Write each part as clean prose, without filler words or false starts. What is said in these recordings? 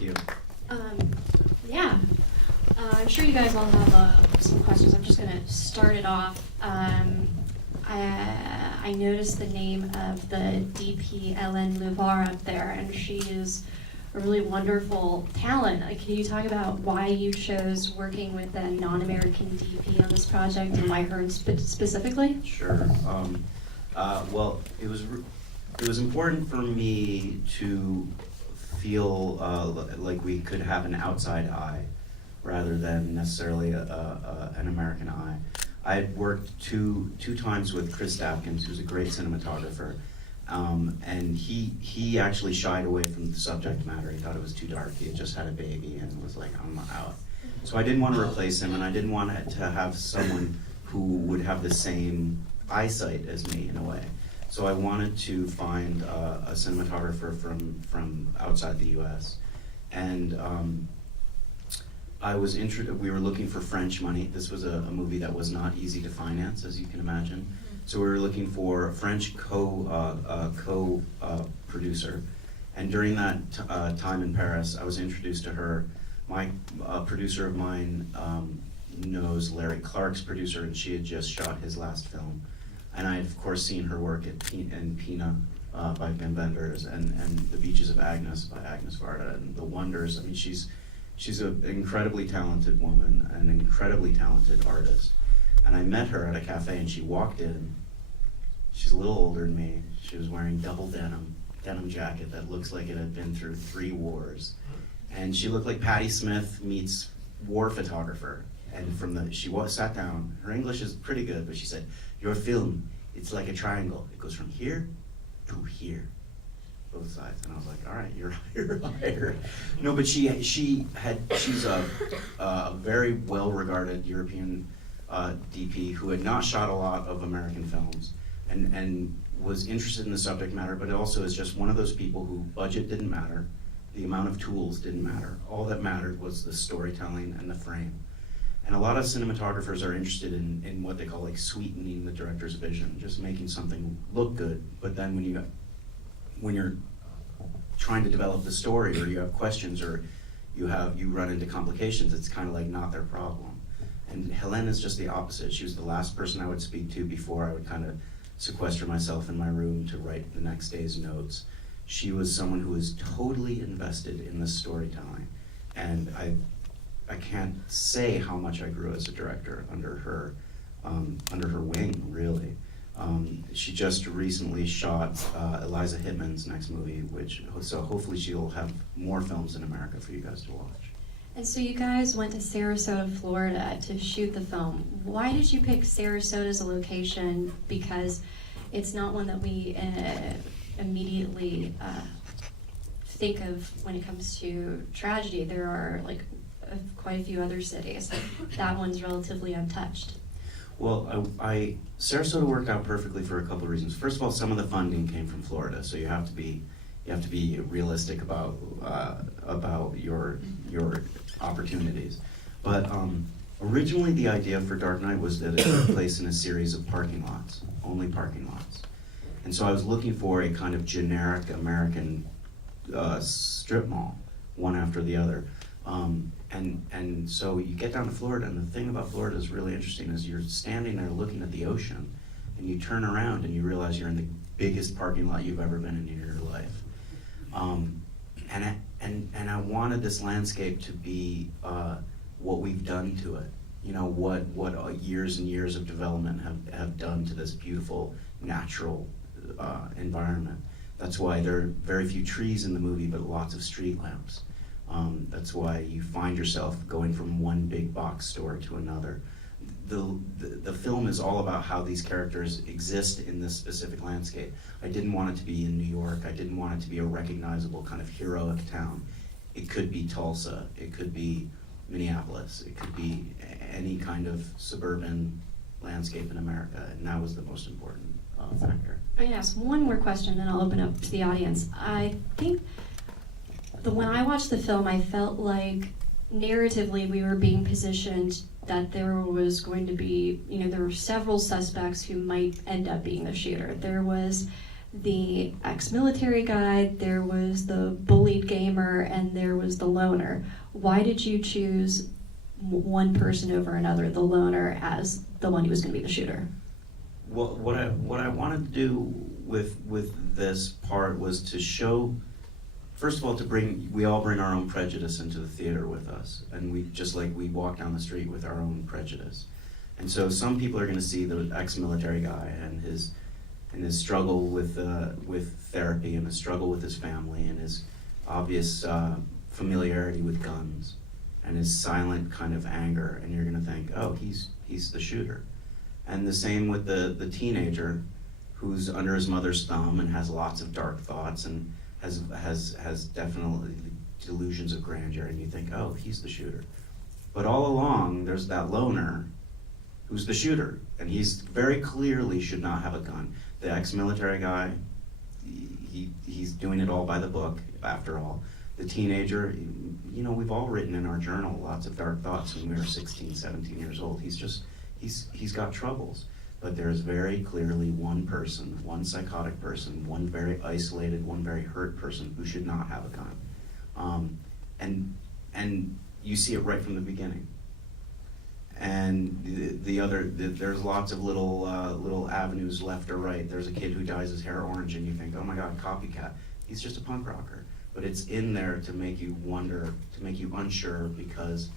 you. Yeah. I'm sure you guys all have some questions. I'm just going to start it off. I noticed the name of the DP, Ellen Luvar, up there, and she is a really wonderful talent. Can you talk about why you chose working with a non-American DP on this project and why her specifically? Sure. Well, it was important for me to feel like we could have an outside eye rather than necessarily an American eye. I had worked two times with Chris Dapkins, who's a great cinematographer, and he actually shied away from the subject matter. He thought it was too dark. He had just had a baby and was like, I'm out. So I didn't want to replace him, and I didn't want to have someone who would have the same eyesight as me in a way. So I wanted to find a cinematographer from outside the U.S. And we were looking for French money. This was a movie that was not easy to finance, as you can imagine. So we were looking for a French co-producer. And during that time in Paris, I was introduced to her. My producer of mine knows Larry Clark's producer, and she had just shot his last film. And I had, of course, seen her work in Pina by Wim Wenders and The Beaches of Agnes by Agnes Varda and The Wonders. I mean, she's an incredibly talented woman, an incredibly talented artist. And I met her at a cafe, and she walked in. She's a little older than me. She was wearing double denim jacket that looks like it had been through 3 wars. And she looked like Patti Smith meets war photographer. And she sat down. Her English is pretty good, but she said, "Your film, it's like a triangle. It goes from here to here, both sides." And I was like, "All right, you're hired." No, but she's a very well-regarded European DP who had not shot a lot of American films and was interested in the subject matter, but also is just one of those people who budget didn't matter, the amount of tools didn't matter. All that mattered was the storytelling and the frame. And a lot of cinematographers are interested in what they call like sweetening the director's vision, just making something look good. But then when you're trying to develop the story, or you have questions, or you run into complications, it's kind of like not their problem. And Helene is just the opposite. She was the last person I would speak to before I would kind of sequester myself in my room to write the next day's notes. She was someone who was totally invested in the storytelling, and I can't say how much I grew as a director under her wing, really. She just recently shot Eliza Hittman's next movie, so hopefully she'll have more films in America for you guys to watch. And so you guys went to Sarasota, Florida to shoot the film. Why did you pick Sarasota as a location? Because it's not one that we immediately think of when it comes to tragedy. There are quite a few other cities. That one's relatively untouched. Well, Sarasota worked out perfectly for a couple of reasons. First of all, some of the funding came from Florida, so you have to be realistic about your opportunities. But originally, the idea for Dark Knight was that it took place in a series of parking lots, only parking lots. And so I was looking for a kind of generic American strip mall, one after the other. And so you get down to Florida, and the thing about Florida is really interesting is you're standing there looking at the ocean, and you turn around and you realize you're in the biggest parking lot you've ever been in your life. And I wanted this landscape to be what we've done to it. You know, what years and years of development have done to this beautiful natural environment. That's why there are very few trees in the movie, but lots of street lamps. That's why you find yourself going from one big box store to another. The film is all about how these characters exist in this specific landscape. I didn't want it to be in New York. I didn't want it to be a recognizable kind of heroic town. It could be Tulsa. It could be Minneapolis. It could be any kind of suburban landscape in America, and that was the most important factor. I'm going to ask one more question, then I'll open up to the audience. I think when I watched the film, I felt like narratively we were being positioned that there was going to be, there were several suspects who might end up being the shooter. There was the ex-military guy, there was the bullied gamer, and there was the loner. Why did you choose one person over another, the loner, as the one who was going to be the shooter? Well, what I wanted to do with this part was to show, first of all, we all bring our own prejudice into the theater with us, and we just like we walk down the street with our own prejudice. And so some people are going to see the ex-military guy and his struggle with therapy, and his struggle with his family, and his obvious familiarity with guns, and his silent kind of anger, and you're going to think, oh, he's the shooter. And the same with the teenager who's under his mother's thumb and has lots of dark thoughts and has definitely delusions of grandeur, and you think, oh, he's the shooter. But all along, there's that loner who's the shooter, and he's very clearly should not have a gun. The ex-military guy, he's doing it all by the book, after all. The teenager, you know, we've all written in our journal lots of dark thoughts when we were 16, 17 years old. He's got troubles. But there's very clearly one person, one psychotic person, one very isolated, one very hurt person who should not have a gun. And you see it right from the beginning. And there's lots of little avenues left or right. There's a kid who dyes his hair orange, and you think, oh my God, copycat. He's just a punk rocker. But it's in there to make you wonder, to make you unsure, because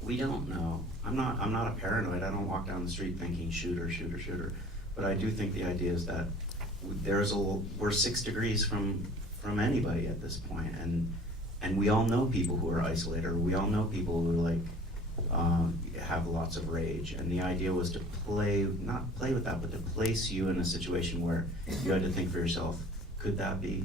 we don't know. I'm not a paranoid. I don't walk down the street thinking shooter, shooter, shooter. But I do think the idea is that we're 6 degrees from anybody at this point, and we all know people who are isolated, or we all know people who have lots of rage. And the idea was to not play with that, but to place you in a situation where you had to think for yourself, could that be?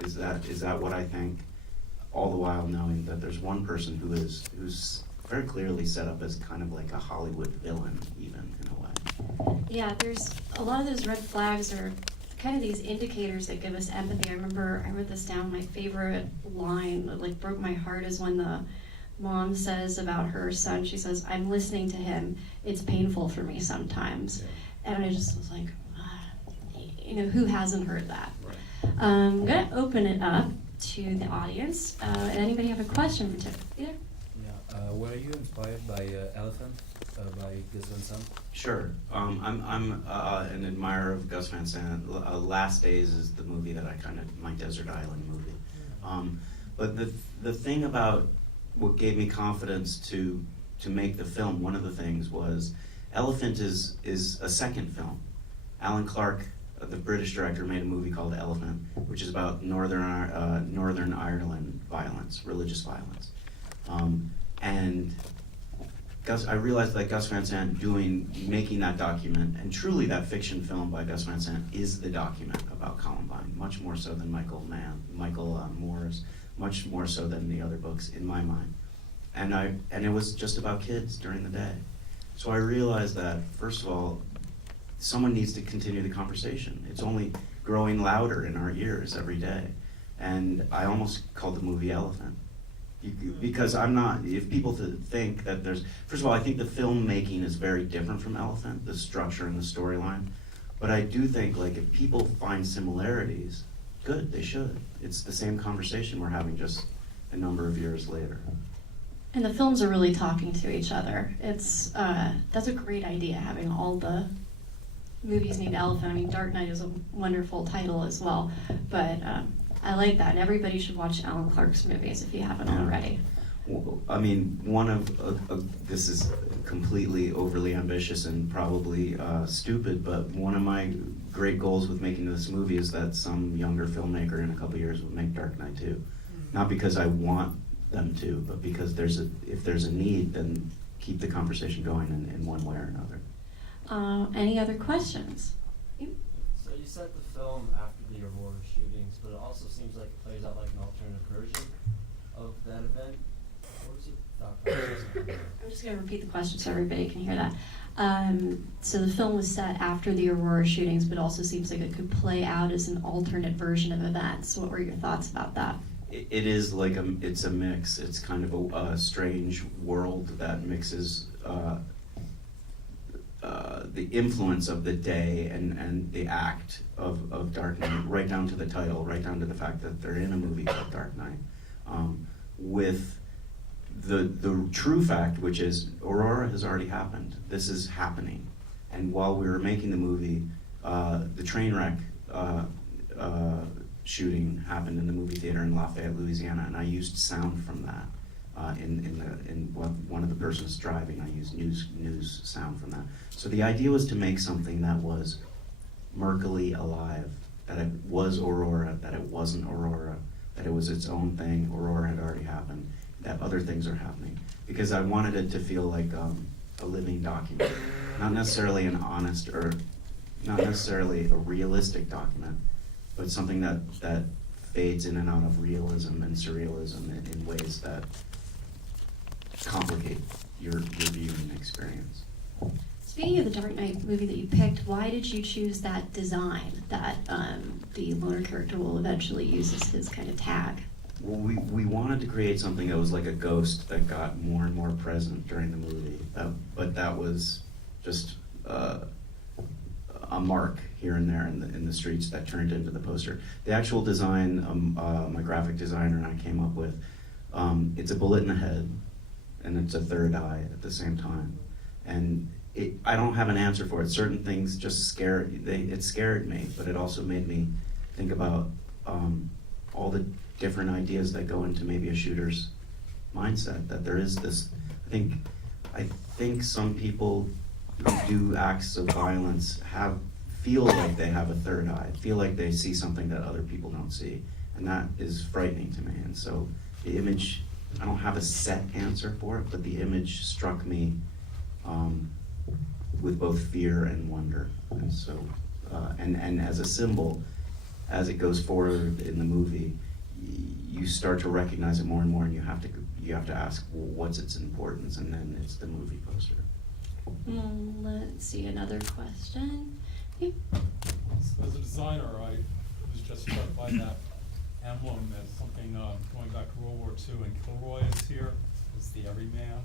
Is that what I think? All the while knowing that there's one person who's very clearly set up as kind of like a Hollywood villain, even, in a way. Yeah, there's a lot of those red flags are kind of these indicators that give us empathy. I remember I wrote this down. My favorite line that like broke my heart is when the mom says about her son, she says, "I'm listening to him. It's painful for me sometimes." Yeah. And I just was like, who hasn't heard that? Right. I'm going to open it up to the audience. Anybody have a question for Tim? Either? Yeah. Were you inspired by Elephant by Gus Van Sant? Sure. I'm an admirer of Gus Van Sant. Last Days is the movie that my desert island movie. But the thing about what gave me confidence to make the film, one of the things was Elephant is a second film. Alan Clark, the British director, made a movie called Elephant, which is about Northern Ireland violence, religious violence. And I realized that Gus Van Sant making that document, and truly that fiction film by Gus Van Sant is the document about Columbine, much more so than Michael Moore's, much more so than the other books in my mind. And it was just about kids during the day. So I realized that, first of all, someone needs to continue the conversation. It's only growing louder in our ears every day. And I almost called the movie Elephant. Because if people think that first of all, I think the filmmaking is very different from Elephant, the structure and the storyline. But I do think, if people find similarities, good, they should. It's the same conversation we're having, just a number of years later. And the films are really talking to each other. That's a great idea, having all the movies named Elephant. I mean, Dark Knight is a wonderful title as well, but I like that. And everybody should watch Alan Clark's movies if you haven't already. Well, I mean, this is completely overly ambitious and probably stupid, but one of my great goals with making this movie is that some younger filmmaker in a couple years would make Dark Knight 2. Not because I want them to, but because if there's a need, then keep the conversation going in one way or another. Any other questions? So you set the film after the Aurora shootings, but it also seems like it plays out like an alternative version of that event. What was your thought process? I'm just going to repeat the question so everybody can hear that. So the film was set after the Aurora shootings, but also seems like it could play out as an alternate version of events. What were your thoughts about that? It is it's a mix. It's kind of a strange world that mixes the influence of the day and the act of Dark Knight, right down to the title, right down to the fact that they're in a movie called Dark Knight, with the true fact, which is Aurora has already happened. This is happening. And while we were making the movie, the train wreck shooting happened in the movie theater in Lafayette, Louisiana, and I used sound from that. In one of the persons driving, I used news sound from that. So the idea was to make something that was murkily alive, that it was Aurora, that it wasn't Aurora, that it was its own thing. Aurora had already happened, that other things are happening. Because I wanted it to feel like a living document, not necessarily an honest or not necessarily a realistic document, but something that fades in and out of realism and surrealism in ways that complicate your viewing experience. Speaking of the Dark Knight movie that you picked, why did you choose that design that the loner character will eventually use as his kind of tag? Well, we wanted to create something that was like a ghost that got more and more present during the movie, but that was just a mark here and there in the streets that turned into the poster. The actual design, my graphic designer and I came up with, it's a bullet in the head, and it's a third eye at the same time. And I don't have an answer for it. Certain things just it scared me, but it also made me think about all the different ideas that go into maybe a shooter's mindset, that there is this, I think some people who do acts of violence feel like they have a third eye, feel like they see something that other people don't see, and that is frightening to me. And so the image, I don't have a set answer for it, but the image struck me with both fear and wonder. And so, and as a symbol, as it goes forward in the movie, you start to recognize it more and more, and you have to ask, well, what's its importance? And then it's the movie poster. Let's see, another question. Yeah. So as a designer, I was just struck by that emblem as something going back to World War II, and Kilroy is here. It's the Everyman,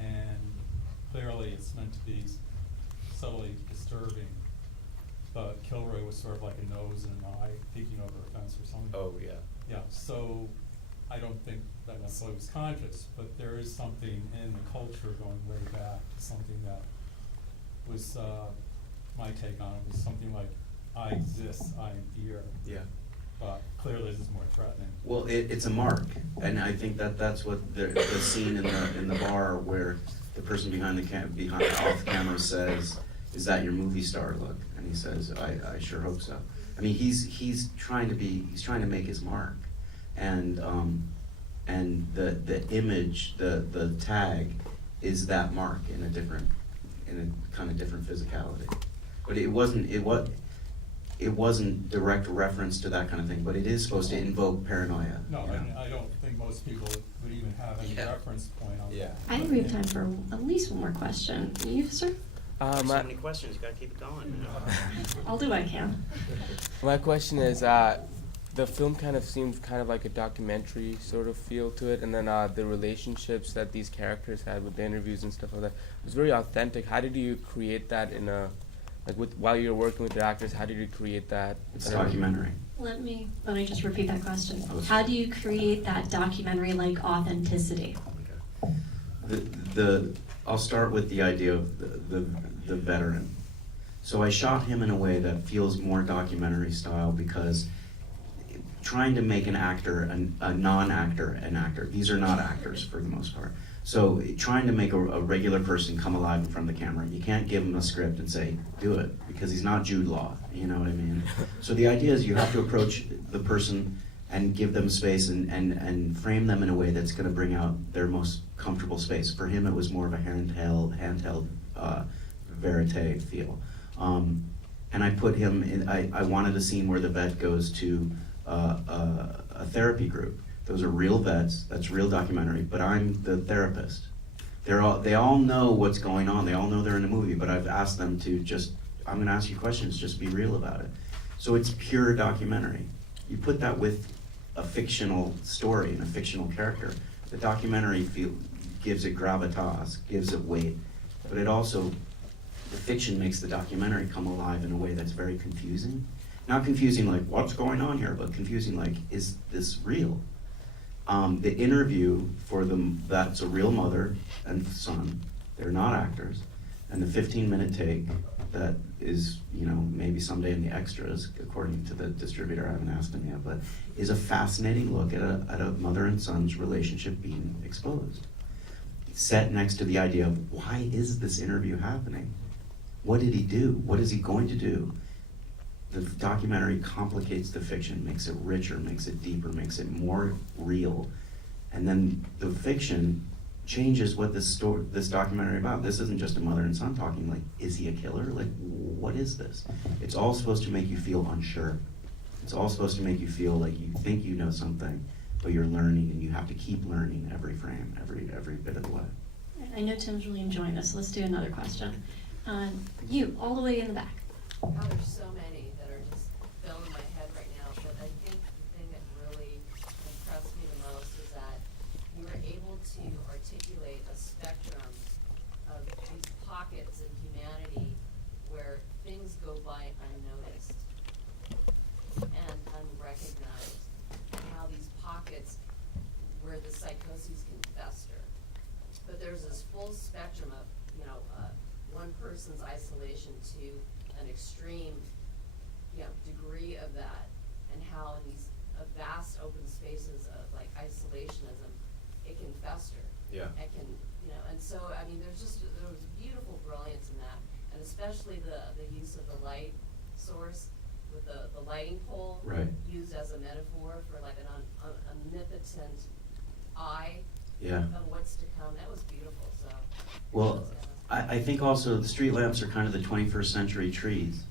and clearly it's meant to be subtly disturbing. But Kilroy was sort of like a nose and an eye peeking over a fence or something. Oh, yeah. Yeah, so I don't think that necessarily was conscious, but there is something in the culture going way back, something that was, my take on it was something like, I exist, I am here. Yeah. But clearly this is more threatening. Well, it's a mark, and I think that's what the scene in the bar where the person behind off camera says, "Is that your movie star look?" And he says, "I sure hope so." I mean, he's trying to make his mark, and the image, the tag, is that mark in a kind of different physicality. But it wasn't direct reference to that kind of thing, but it is supposed to invoke paranoia. No, you know? I don't think most people would even have any Yeah. reference point on Yeah. that. I think we have time for at least one more question. You, sir? There's so many questions, you gotta keep it going. I'll do what I can. My question is, the film kind of seems kind of like a documentary sort of feel to it, and then the relationships that these characters had with the interviews and stuff like that was very authentic. How did you create that while you were working with the actors? How did you create that? It's a documentary. Let me just repeat that question. Oh, sorry. How do you create that documentary-like authenticity? I'll start with the idea of the veteran. So I shot him in a way that feels more documentary style, because trying to make an actor, a non-actor, an actor, these are not actors for the most part. So trying to make a regular person come alive in front of the camera, you can't give him a script and say, do it, because he's not Jude Law, you know what I mean? So the idea is you have to approach the person and give them space and frame them in a way that's gonna bring out their most comfortable space. For him, it was more of a handheld verite feel. And I put him in, I wanted a scene where the vet goes to a therapy group. Those are real vets, that's real documentary, but I'm the therapist. They all know what's going on, they all know they're in a movie, but I've asked them to I'm gonna ask you questions, just be real about it. So it's pure documentary. You put that with a fictional story and a fictional character. The documentary gives it gravitas, gives it weight, but it also the fiction makes the documentary come alive in a way that's very confusing. Not confusing like, what's going on here, but confusing like, is this real? The interview for them, that's a real mother and son, they're not actors, and the 15-minute take that is, you know, maybe someday in the extras, according to the distributor, I haven't asked him yet, but is a fascinating look at a mother and son's relationship being exposed. Set next to the idea of, why is this interview happening? What did he do? What is he going to do? The documentary complicates the fiction, makes it richer, makes it deeper, makes it more real. And then the fiction changes what this documentary about. This isn't just a mother and son talking, like, is he a killer? Like, what is this? It's all supposed to make you feel unsure. It's all supposed to make you feel like you think you know something, but you're learning, and you have to keep learning every frame, every bit of the way. I know Tim's really enjoying this. Let's do another question. You, all the way in the back. Oh, there's so many that are just filling my head right now, but I think the thing that really impressed me the most is that you were able to articulate a spectrum of these pockets in humanity where things go by unnoticed and unrecognized, and how these pockets where the psychoses can fester. But there's this full spectrum of, you know, one person's isolation to an extreme, you know, degree of that, and how in these vast open spaces of like isolationism, it can fester. Yeah. It can, you know, and so I mean, there was beautiful brilliance in that, and especially the use of the light source with the lighting pole Right. used as a metaphor for like an omnipotent eye Yeah. of what's to come. That was beautiful. So. Well, I think also the street lamps are kind of the 21st century trees,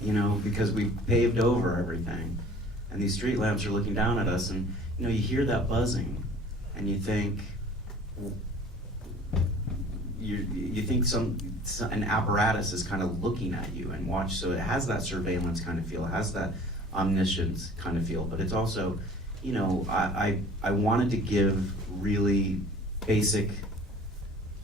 you know, because we paved over everything. And these street lamps are looking down at us, and, you know, you hear that buzzing, and you think, you think an apparatus is kind of looking at you and watch, so it has that surveillance kind of feel, it has that omniscience kind of feel, but it's also, you know, I wanted to give really basic,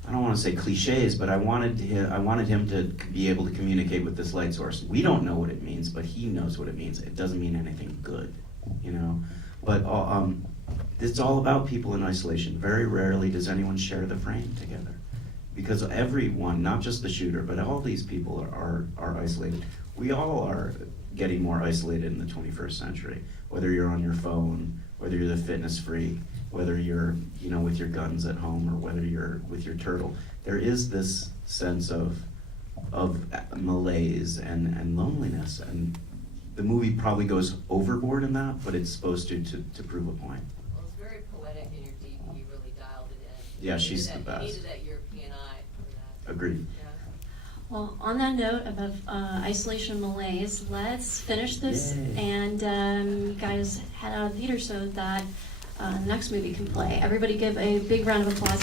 I don't want to say cliches, but I wanted him to be able to communicate with this light source. We don't know what it means, but he knows what it means. It doesn't mean anything good, you know. But it's all about people in isolation. Very rarely does anyone share the frame together, because everyone, not just the shooter, but all these people are isolated. We all are getting more isolated in the 21st century. Whether you're on your phone, whether you're the fitness freak, whether you're, you know, with your guns at home, or whether you're with your turtle, there is this sense of malaise and loneliness, and the movie probably goes overboard in that, but it's supposed to prove a point. Well, it's very poetic, and your DP really dialed it in. Yeah, You she's needed the that- best. You needed that European eye for that. Agreed. Yeah. Well, on that note of isolation malaise, let's finish this. Yay. And you guys head out of the theater so that the next movie can play. Everybody give a big round of applause.